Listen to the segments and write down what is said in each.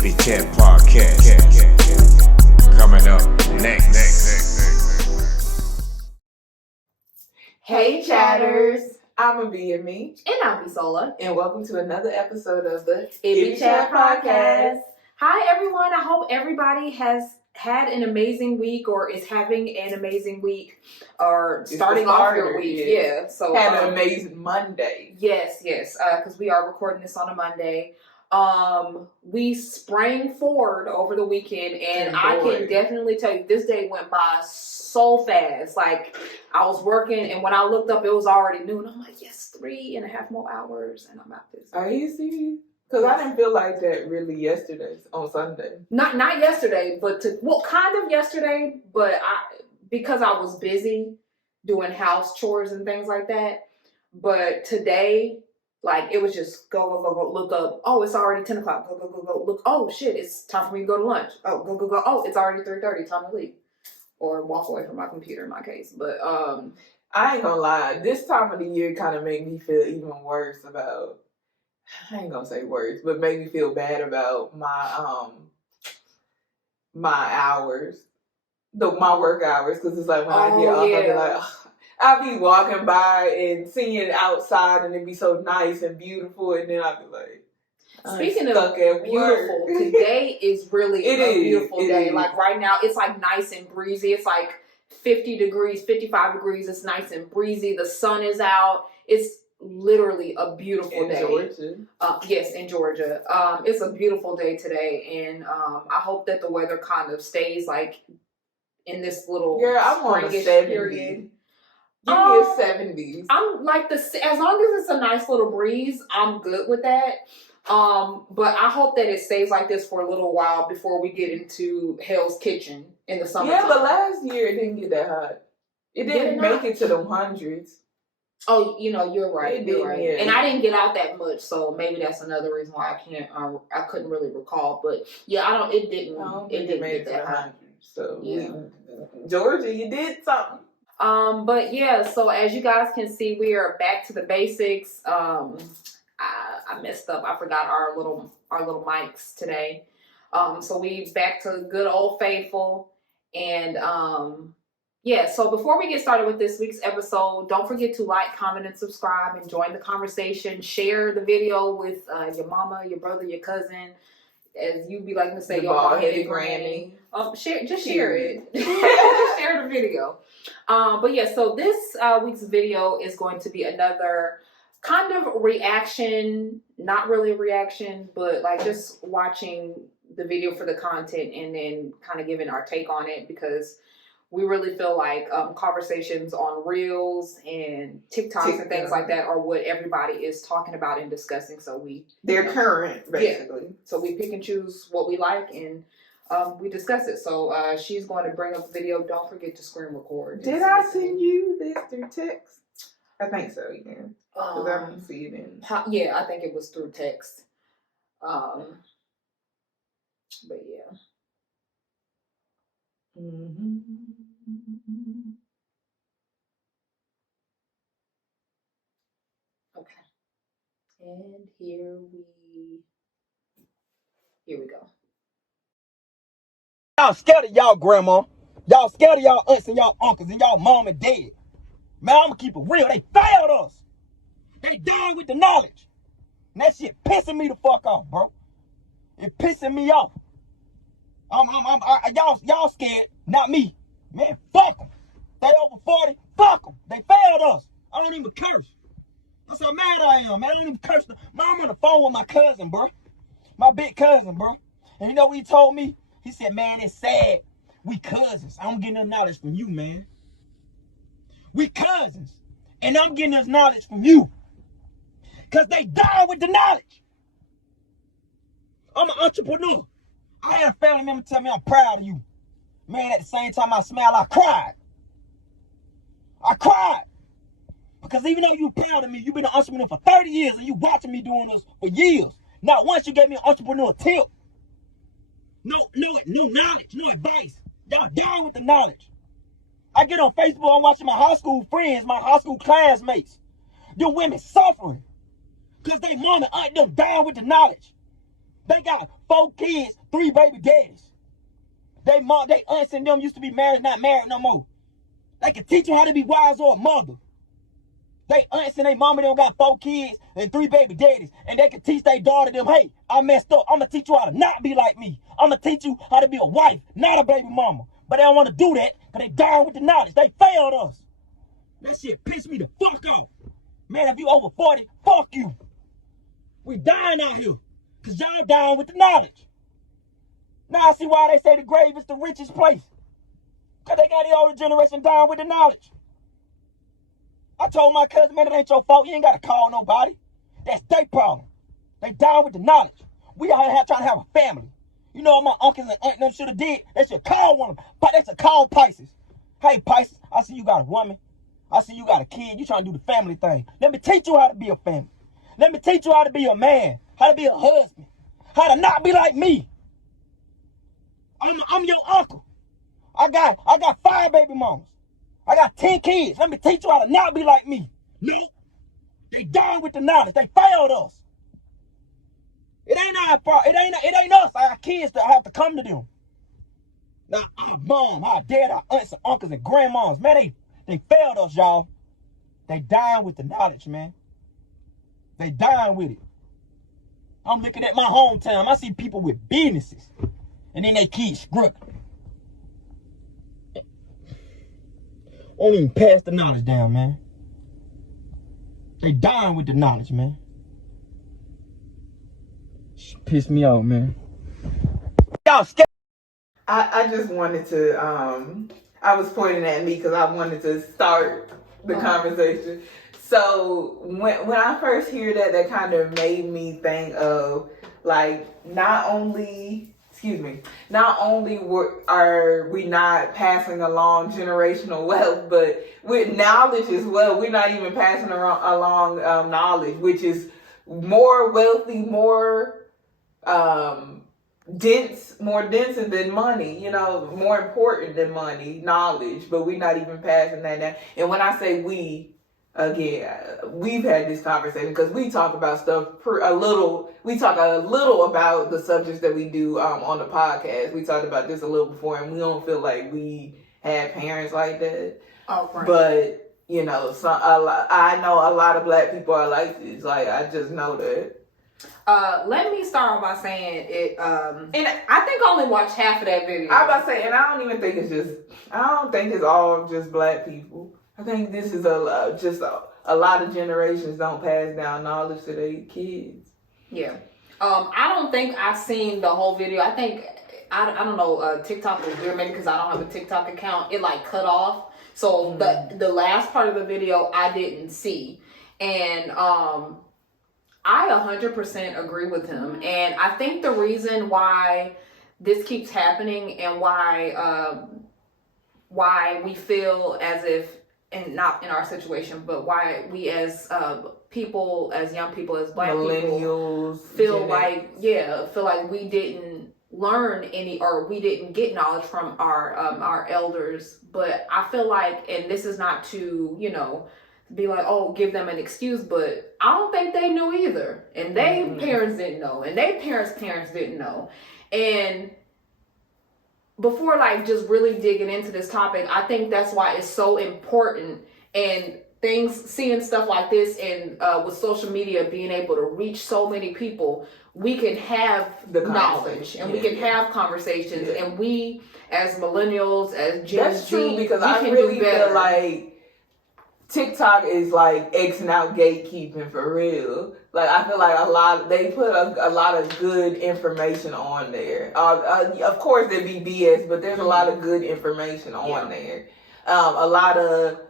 iBBiChat podcast. Coming up next. Hey chatters, I'm iBBi and me, and I'm Bisola, and welcome to another episode of the iBBiChat podcast. Hi everyone, I hope everybody has had an amazing week or is having an amazing week or starting off your week. Yeah, so had an amazing Monday. Yes, because we are recording this on a Monday. We sprang forward over the weekend, and I can definitely tell you this day went by so fast. Like, I was working, and when I looked up, it was already noon. I'm like, yes, 3.5 more hours, and I'm out this. Are you serious? Because I didn't feel like that really yesterday on Sunday. Not yesterday, but kind of yesterday, but because I was busy doing house chores and things like that. But today, like, it was just go, look up. Oh, it's already 10 o'clock. Go, look. Oh, shit, it's time for me to go to lunch. Oh, go. Oh, it's already 3:30. Time to leave. Or walk away from my computer in my case. But, I ain't gonna lie. This time of the year kind of made me feel even worse about, I ain't gonna say worse, but made me feel bad about my hours. My work hours. Because it's like when I get up, I be like, ugh. I'll be walking by and seeing it outside and it'd be so nice and beautiful, and then I'll be like, speaking of beautiful, today is really a beautiful day. Like right now, it's like nice and breezy. It's like 50 degrees, 55 degrees. It's nice and breezy. The sun is out. It's literally a beautiful day. Georgia. Yes, in Georgia. It's a beautiful day today, and I hope that the weather kind of stays like in this little I'm on a 70s. Period. Give me a 70s. I'm like as long as it's a nice little breeze, I'm good with that. But I hope that it stays like this for a little while before we get into Hell's Kitchen in the summer. Yeah, but last year it didn't get that hot. It didn't make it to the hundreds. Oh, you're right. You're right. Yeah. And I didn't get out that much, so maybe that's another reason why I couldn't really recall. But yeah, it didn't get that hot. So yeah. Georgia, you did something. But yeah, so as you guys can see, we are back to the basics. I messed up. I forgot our little mics today. So we back to good old faithful. And yeah, so before we get started with this week's episode, don't forget to like, comment, and subscribe and join the conversation. Share the video with your mama, your brother, your cousin. As you be liking to say, your bald-headed granny. Share it. Just share the video. But yeah, so this week's video is going to be another kind of reaction, not really a reaction, but like just watching the video for the content and then kind of giving our take on it, because we really feel like conversations on Reels and TikToks and things like that are what everybody is talking about and discussing. So they're current, basically. Yeah. So we pick and choose what we like and we discuss it. So she's going to bring up the video. Don't forget to screen record. Did I send you this through text? I think so, yeah. Because I don't see it in. Yeah, I think it was through text. But yeah. Mm-hmm. Okay. And here we go. Y'all scared of y'all grandma. Y'all scared of y'all aunts and y'all uncles and y'all mom and dad. Man, I'm gonna keep it real. They failed us. They died with the knowledge. And that shit pissing me the fuck off, bro. It pissing me off. Y'all scared, not me. Man, fuck them. They over 40, fuck them. They failed us. I don't even curse. That's how mad I am, man. I don't even curse. I'm on the phone with my cousin, bro. My big cousin, bro. And you know what he told me? He said, man, it's sad. We cousins. I'm getting the knowledge from you, man. We cousins. And I'm getting this knowledge from you. Because they died with the knowledge. I'm an entrepreneur. I had a family member tell me I'm proud of you. Man, at the same time I smiled, I cried. I cried. Because even though you're proud of me, you've been an entrepreneur for 30 years and you watching me doing this for years. Not once you gave me an entrepreneur tip. No knowledge, no advice. Y'all down with the knowledge. I get on Facebook, I'm watching my high school friends, my high school classmates. The women suffering. Because they mama aunt them down with the knowledge. They got 4 kids, 3 baby daddies. They aunts and them used to be married, not married no more. They can teach you how to be wise or a mother. They aunts and they mama them got 4 kids and 3 baby daddies. And they can teach their daughter them, hey, I messed up. I'm going to teach you how to not be like me. I'm going to teach you how to be a wife, not a baby mama. But they don't want to do that because they down with the knowledge. They failed us. That shit pissed me the fuck off. Man, if you over 40, fuck you. We dying out here because y'all down with the knowledge. Now I see why they say the grave is the richest place. Because they got the older generation down with the knowledge. I told my cousin, man, it ain't your fault. You ain't got to call nobody. That's their problem. They down with the knowledge. We out here trying to have a family. You know what my uncles and aunts them should have did? They should call one of them. They should call Pisces. Hey, Pisces, I see you got a woman. I see you got a kid. You trying to do the family thing. Let me teach you how to be a family. Let me teach you how to be a man. How to be a husband. How to not be like me. I'm your uncle. I got 5 baby mamas. I got 10 kids. Let me teach you how to not be like me. No. They down with the knowledge. They failed us. It ain't our fault. It ain't us, our kids, that have to come to them. Now, our mom, our dad, our aunts and uncles and grandmas, man, they failed us, y'all. They dying with the knowledge, man. They dying with it. I'm looking at my hometown. I see people with businesses. And then they kids struggling. Won't even pass the knowledge down, man. They dying with the knowledge, man. Piss me off, man. Y'all scared. I just wanted to, I was pointing at me because I wanted to start the conversation. So when I first hear that kind of made me think of, like, not only are we not passing along generational wealth, but with knowledge as well. We're not even passing along knowledge, which is more wealthy, more denser than money, you know, more important than money, knowledge, but we're not even passing that down. And when I say we, again, we've had this conversation because we talk about stuff we talk a little about the subjects that we do on the podcast. We talked about this a little before, and we don't feel like we had parents like that. Oh, right. But, you know, I know a lot of Black people are like this. Like, I just know that. Let me start by saying it. And I think I only watched half of that video. I was about to say, and I don't even think it's all just Black people. I think this is a lot of generations don't pass down knowledge to their kids. Yeah. I don't think I've seen the whole video. I think, I don't know, TikTok is weird, maybe because I don't have a TikTok account. It like cut off. So the last part of the video I didn't see. And I 100% agree with him. And I think the reason why this keeps happening and why we feel as if, and not in our situation, but why we as people, as young people, as Black people, feel like we didn't learn any, or we didn't get knowledge from our elders. But I feel like, and this is not to, you know, be like, oh, give them an excuse, but I don't think they knew either. And they parents didn't know, and they parents didn't know. And before, like, just really digging into this topic, I think that's why it's so important, and seeing stuff like this, and with social media being able to reach so many people, we can have the knowledge, and we can have conversations, and we as millennials, as Gen That's Z, true, because we I can really do better. feel like TikTok is like Xing out gatekeeping for real. Like, I feel like they put a lot of good information on there. Of course there be BS, but there's a lot of good information on there. A lot of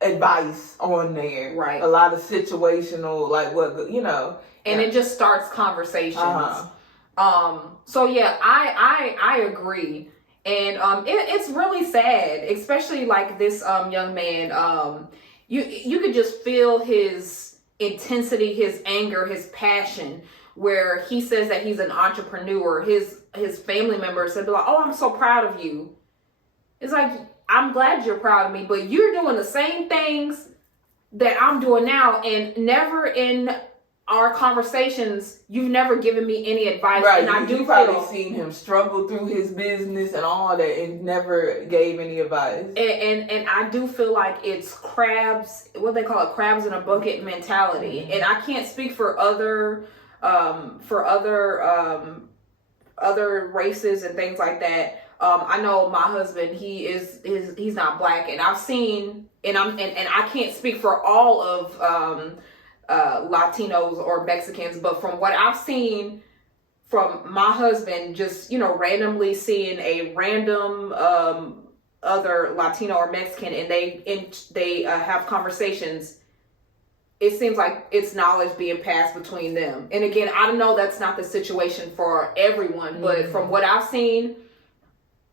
advice on there. Right. A lot of situational, like, what, you know. And it just starts conversations. So yeah, I agree. And it's really sad, especially like this young man. You could just feel his intensity, his anger, his passion, where he says that he's an entrepreneur. His family members said, like, "Oh, I'm so proud of you." It's like, I'm glad you're proud of me, but you're doing the same things that I'm doing now, and never in our conversations, you've never given me any advice, Right, and I do you probably feel, seen him struggle through his business and all that, and never gave any advice. and I do feel like it's crabs, what they call it, crabs in a bucket mentality. Mm-hmm. And I can't speak for other other races and things like that. I know my husband, he's not black, and I've seen, and I can't speak for all of Latinos or Mexicans, but from what I've seen from my husband, just, you know, randomly seeing a random other Latino or Mexican, and they have conversations, it seems like it's knowledge being passed between them. And again, I know that's not the situation for everyone, but from what I've seen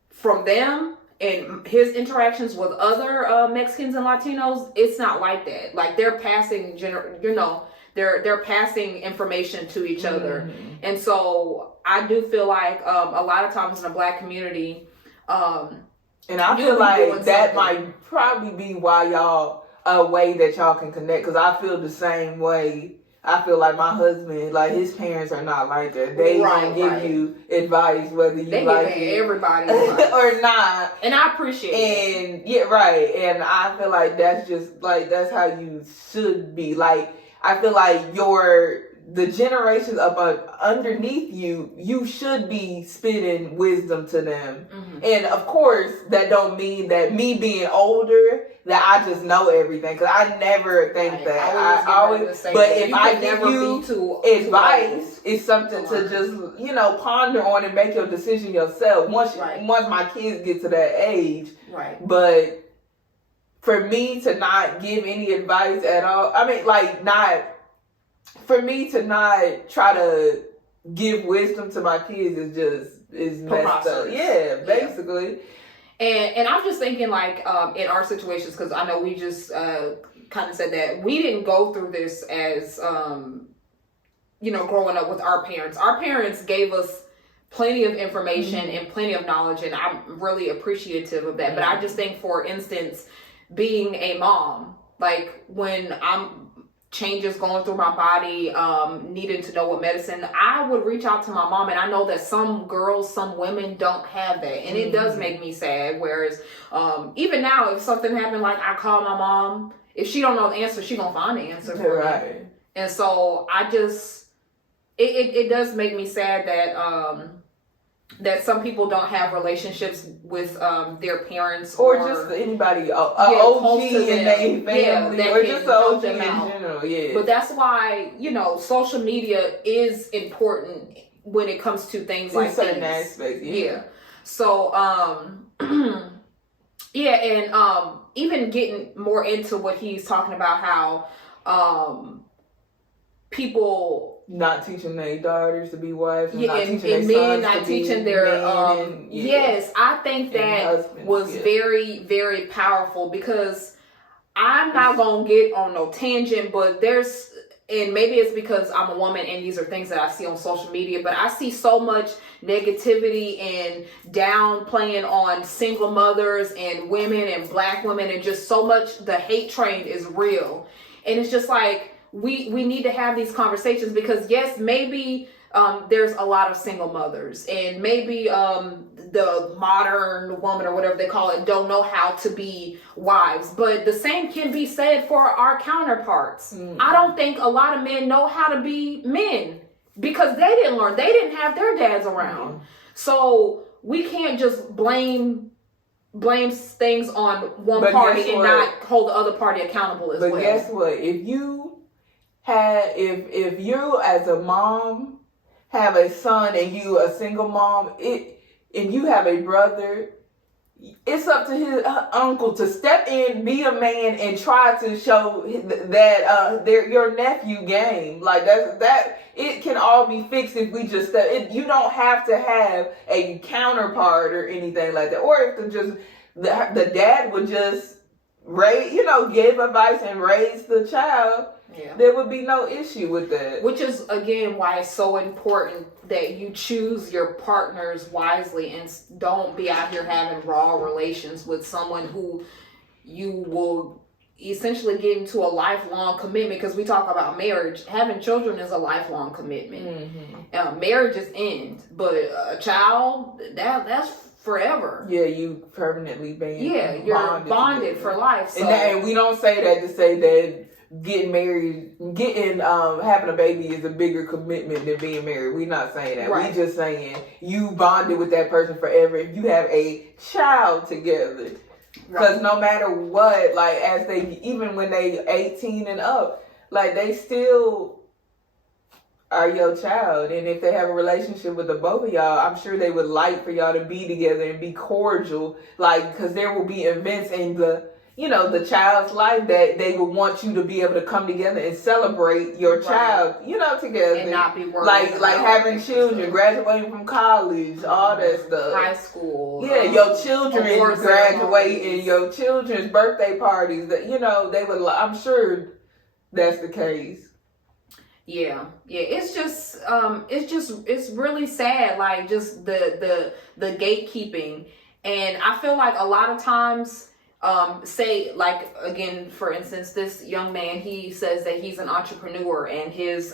from them and his interactions with other Mexicans and Latinos, it's not like that. Like, they're passing, they're passing information to each other. And so I do feel like a lot of times in the Black community, and I feel like that might probably be why y'all, a way that y'all can connect, because I feel the same way. I feel like my husband, like, his parents are not like that. They don't give you advice whether you like it everybody or not. And I appreciate it. And yeah, right. And I feel like that's just like, that's how you should be. Like, I feel like the generations up underneath you should be spitting wisdom to them. And of course, that don't mean that me being older, that I just know everything, because I never think that. I always, but if I give you advice, it's something to just, ponder on and make your decision yourself once my kids get to that age. Right. But for me to not give any advice at all, I mean, like, for me to not try to give wisdom to my kids is messed up. Yeah, basically. And I'm just thinking, like, in our situations, because I know we just kind of said that we didn't go through this as, growing up with our parents. Our parents gave us plenty of information and plenty of knowledge, and I'm really appreciative of that. But I just think, for instance, being a mom, like, when I'm changes going through my body, needing to know what medicine, I would reach out to my mom. And I know that some girls, some women don't have that, and it does make me sad. Whereas even now, if something happened, like, I call my mom, if she don't know the answer, she gonna find the answer for me. And so I just, it does make me sad that some people don't have relationships with their parents, or just anybody, OG in their family, or just an OG in general. Yeah. But that's why, social media is important when it comes to things like certain these. aspects. Yeah. So and even getting more into what he's talking about, how people not teaching their daughters to be wives, and and men not teaching their yes, I think that was very, very powerful, because I'm not gonna get on no tangent, but and maybe it's because I'm a woman and these are things that I see on social media, but I see so much negativity and downplaying on single mothers and women and Black women, and just so much, the hate train is real. And it's just like, we need to have these conversations, because yes, maybe there's a lot of single mothers, and maybe the modern woman, or whatever they call it, don't know how to be wives, but the same can be said for our counterparts. I don't think a lot of men know how to be men, because they didn't learn, they didn't have their dads around. So we can't just blame things on one party and not hold the other party accountable as well. But guess what? If you as a mom have a son and you a single mom, and you have a brother, it's up to his uncle to step in, be a man, and try to show that your nephew game. Like, that it can all be fixed if we just step. You don't have to have a counterpart or anything like that, or if the dad would just give advice and raise the child. Yeah. There would be no issue with that. Which is, again, why it's so important that you choose your partners wisely, and don't be out here having raw relations with someone who you will essentially get into a lifelong commitment, because we talk about marriage. Having children is a lifelong commitment. Marriages end, but a child, that's forever. Yeah, you permanently banned. Yeah, you're bonded for life. So. And we don't say that to say that getting married, having a baby is a bigger commitment than being married. We're not saying that. Right. We just saying you bonded with that person forever if you have a child together. Because no matter what, like even when they 18 and up, like they still are your child. And if they have a relationship with the both of y'all, I'm sure they would like for y'all to be together and be cordial. Like, because there will be events in the child's life that they would want you to be able to come together and celebrate your child, together. And not be worried like having children, graduating from college, all that stuff. High school. Yeah, your children graduating, your children's birthday parties. That they would. I'm sure that's the case. Yeah. It's just, it's really sad. Like just the gatekeeping, and I feel like a lot of times. Say, like, again, for instance, this young man, he says that he's an entrepreneur, and his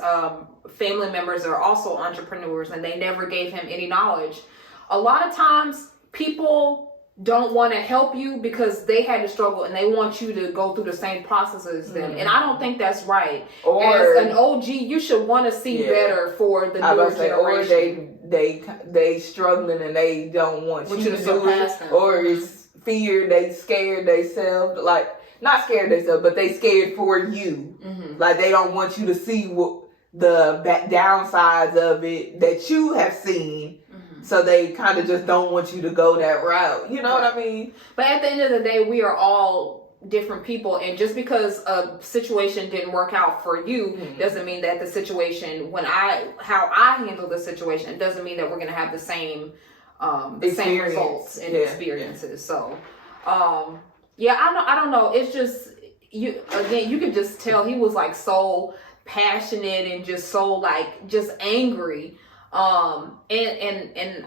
family members are also entrepreneurs, and they never gave him any knowledge. A lot of times people don't want to help you because they had to struggle, and they want you to go through the same processes as them. And I don't think that's right. Or, as an OG, you should want to see better for the newer generation. Or they struggling and they don't want you to do it. Or it's fear, they scared themselves, like not scared themselves, but they scared for you. Like they don't want you to see what the downsides of it that you have seen. So they kind of just don't want you to go that route. You know what I mean? But at the end of the day, we are all different people, and just because a situation didn't work out for you doesn't mean that the situation how I handle the situation doesn't mean that we're gonna have the same results and experiences. So I don't know, it's just you could just tell he was like so passionate and just so like just angry, and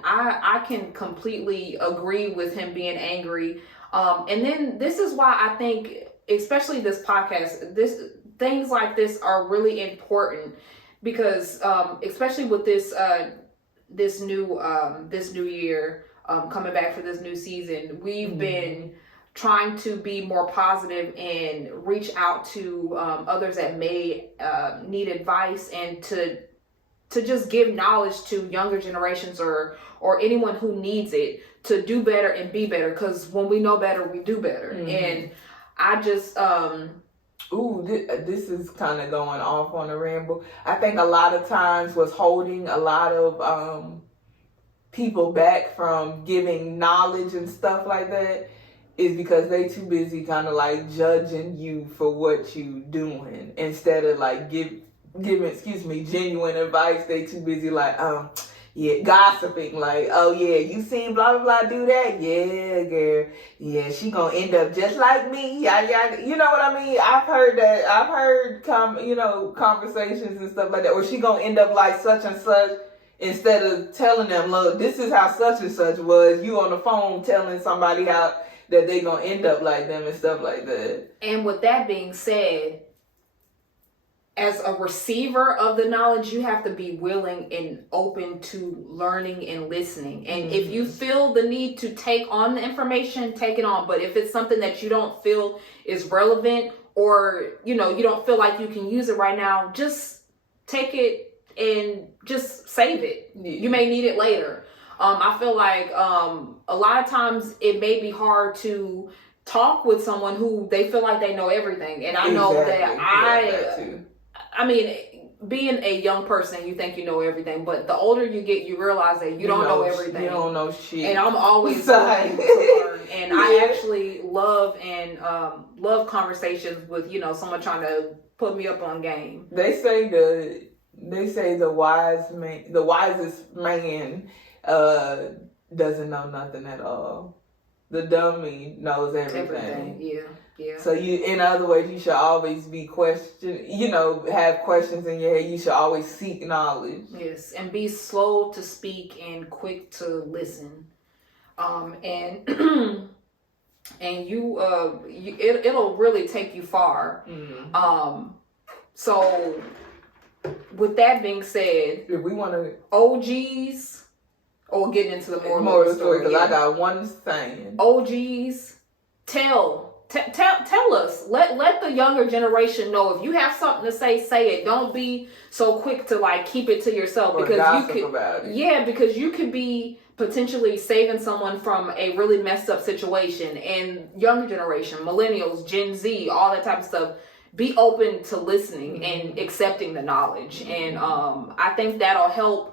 I can completely agree with him being angry, and then this is why I think especially this podcast, things like this are really important, because especially with this new year, coming back for this new season, we've been trying to be more positive and reach out to others that may need advice, and to just give knowledge to younger generations or anyone who needs it to do better and be better, because when we know better, we do better. And I just this is kind of going off on a ramble. I think a lot of times what's holding a lot of people back from giving knowledge and stuff like that is because they too busy kind of like judging you for what you doing, instead of like giving genuine advice. They too busy like gossiping, like, oh yeah, you seen blah blah blah do that, yeah girl, yeah, she gonna end up just like me, yeah, you know what I mean? I've heard that. I've heard conversations and stuff like that, or she gonna end up like such and such, instead of telling them, look, this is how such and such was. You on the phone telling somebody how that they gonna end up like them and stuff like that. And with that being said, as a receiver of the knowledge, you have to be willing and open to learning and listening. And if you feel the need to take on the information, take it on. But if it's something that you don't feel is relevant, or you don't feel like you can use it right now, just take it and just save it. You may need it later. I feel like a lot of times it may be hard to talk with someone who they feel like they know everything. And I know that I mean, being a young person, you think you know everything, but the older you get, you realize that you don't know everything. You don't know shit. And I'm always willing to learn. And I actually love conversations with someone trying to put me up on game. They say the wisest man doesn't know nothing at all. The dummy knows everything. Yeah. So in other words, you should always be have questions in your head. You should always seek knowledge. Yes, and be slow to speak and quick to listen. And and it'll really take you far. So with that being said, if we want to OGs, or getting into the moral of the story, because yeah. I got one saying. OGs, tell us. Let the younger generation know. If you have something to say it. Don't be so quick to like keep it to yourself, Or because you could about it. Yeah, because you could be potentially saving someone from a really messed up situation. And younger generation, millennials, Gen Z, all that type of stuff, be open to listening and accepting the knowledge. And I think that'll help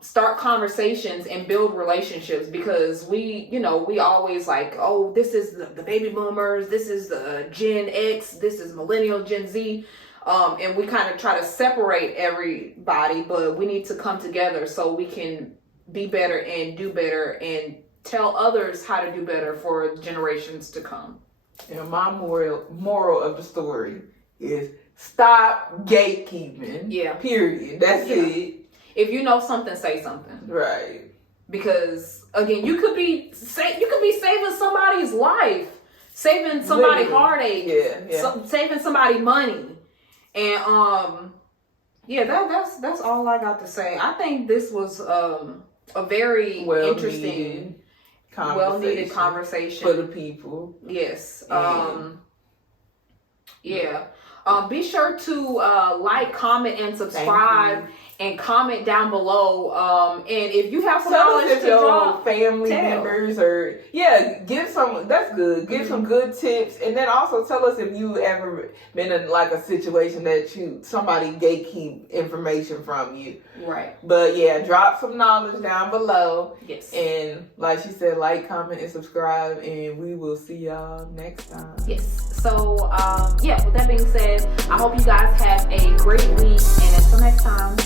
start conversations and build relationships, because we always like, oh, this is the baby boomers, this is the Gen X, this is millennial, Gen Z, and we kind of try to separate everybody, but we need to come together so we can be better and do better and tell others how to do better for generations to come. And my moral of the story is stop gatekeeping. Yeah. Period. That's it. If you know something, say something. Right. Because again, you could be saving somebody's life, saving somebody heartache, saving somebody money, and that's all I got to say. I think this was a very interesting, well-needed conversation for the people. Yes. Be sure to like, comment, and subscribe. And comment down below. And if you have some knowledge to drop, family members, or give some. That's good. Give some good tips, and then also tell us if you ever been in like a situation that somebody gatekeep information from you. Right. But drop some knowledge down below. Yes. And like she said, like, comment, and subscribe, and we will see y'all next time. Yes. So with that being said, I hope you guys have a great week, and until next time.